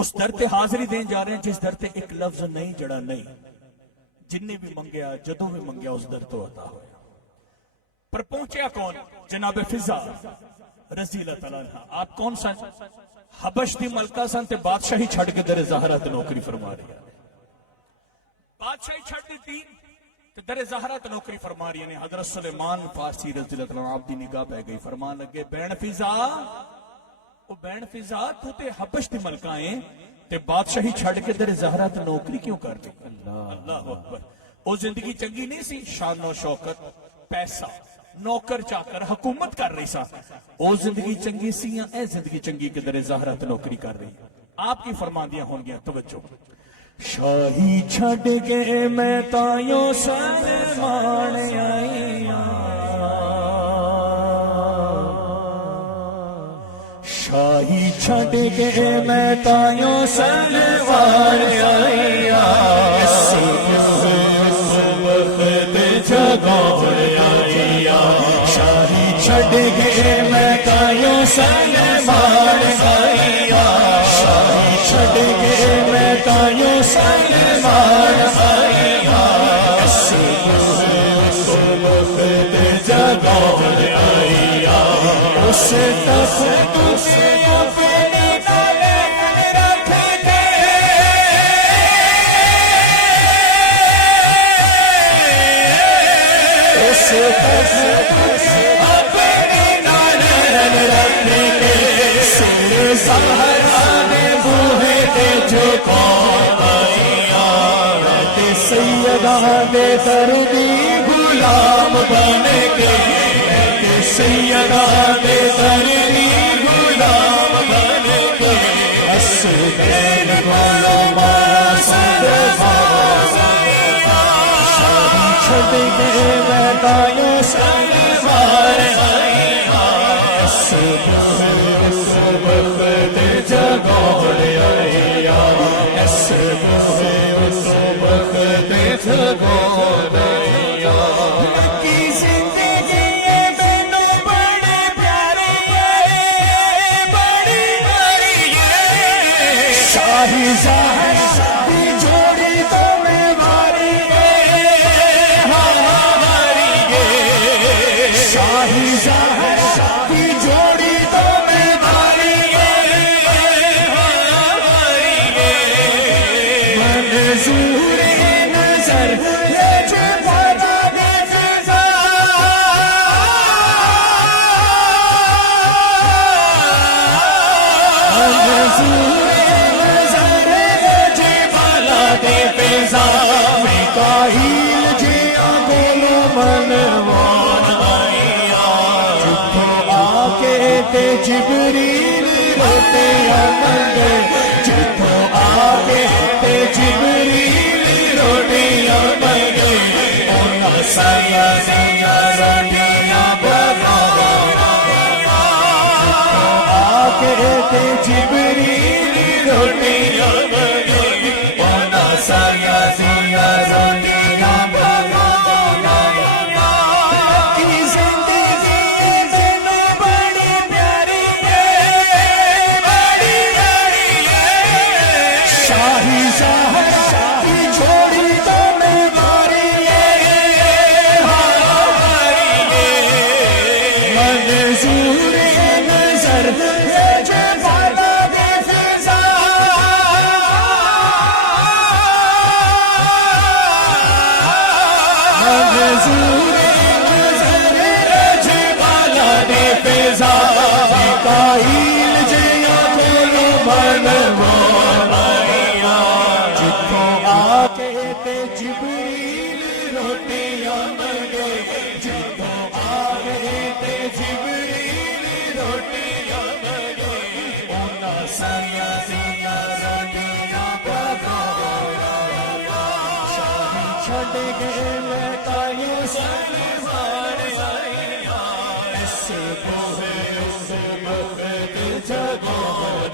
اس در تے حاضری دین جا رہے ہیں جس در تے ایک لفظ نہیں جڑا نہیں، جن نے بھی منگیا جدوں بھی منگیا اس در تو عطا ہویا۔ پر پہنچیا کون؟ جناب فضا رضی اللہ تعالیٰ عنہ۔ آپ کون سن؟ حبش دی ملکہ سن تے بادشاہی چھڑ کے در زہرہ تے نوکری فرما رہی ہے۔ بادشاہی چھڑ دیتی تے در زہرہ تے نوکری فرما رہی ہے۔ حضرت سلیمان فارسی رضی اللہ تعالیٰ عنہ آپ دی نگاہ پہ گئی، فرمان لگے بین فضا، او بین فضا تو تے حبش دی ملکہ ہیں تے بادشاہی چھڑ کے در زہرہ تے نوکری کیوں کر دی؟ اللہ اکبر۔ او زندگی چنگی نہیں سی، شان و شوکت، پیسہ، نوکر چاکر، حکومت کر رہی سا۔ او زندگی چنگی سی یا اے زندگی چنگی کے در زہرہ تے نوکری کر رہی؟ آپ کی فرماندیاں ہون گیا، توجہ۔ شاہی چھڑ کے میں تائیوں سلمان آئیاں، شاہی چھڑ کے میں تائیوں سلمان آئیاں، شاہی چھڑ کے میں تائیوں سلمان آئیاں، شاہی چھڑ کے میں تائیوں سلمان آئیاں، جگہ آئیاں، اس تخت سے اپنی نالے رکھ دے، اس تخت سے اپنی نالے رکھ دے، سر زہرا نے بوہے تے جھکا سیدہ دے دردی غلام بن کے، سیدہ دے دردی غلام بن کے، اسدین غلام صدفہ، شاہی چھڑ کے میں تائیوں سلمان آئیاں، اسدین صبح جگہ آئیاں، اسدین کی زندگی مینوں بڑے پیارے بڑی پیاری ہے، شاہی زہرا دی جوڑی تو میں ماری ہے، ہماری ہے، شاہی زہرا دی جوڑی تو میں ماری ہے، ہماری ہے، منظور جبریل روٹیاں منگے، جتوں آگے تے جبریل روٹیاں منگے، انہاں سیا سیا روٹیاں بنا، آگے تے جبریل روٹیاں منگے، انہاں سیا سیا روٹیاں بنا۔ جبریل روٹیاں منگے، جتوں آگے تے جبریل روٹیاں منگے، انہاں سیا سیا روٹیاں پکایا، شاہی چھڑ کے میں تائیوں سلمان آئیاں، اس بوہے اس وقت جگہ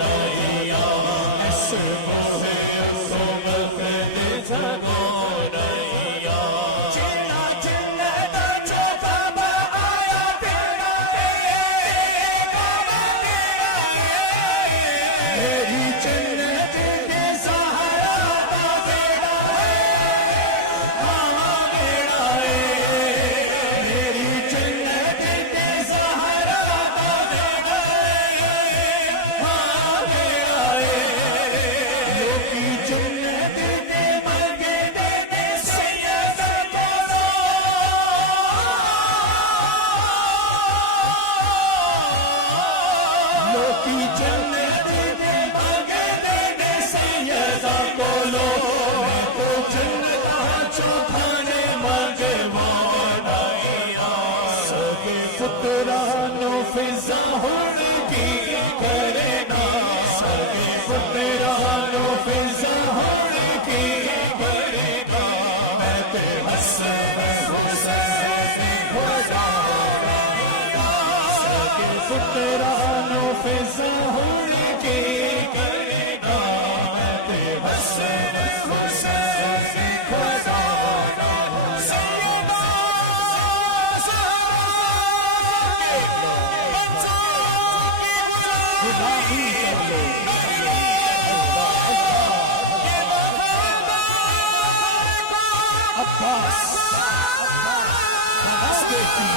آئیاں، اس بوہے اس وقت جگہ جنت غلامی کر لو عباس بنا بیٹی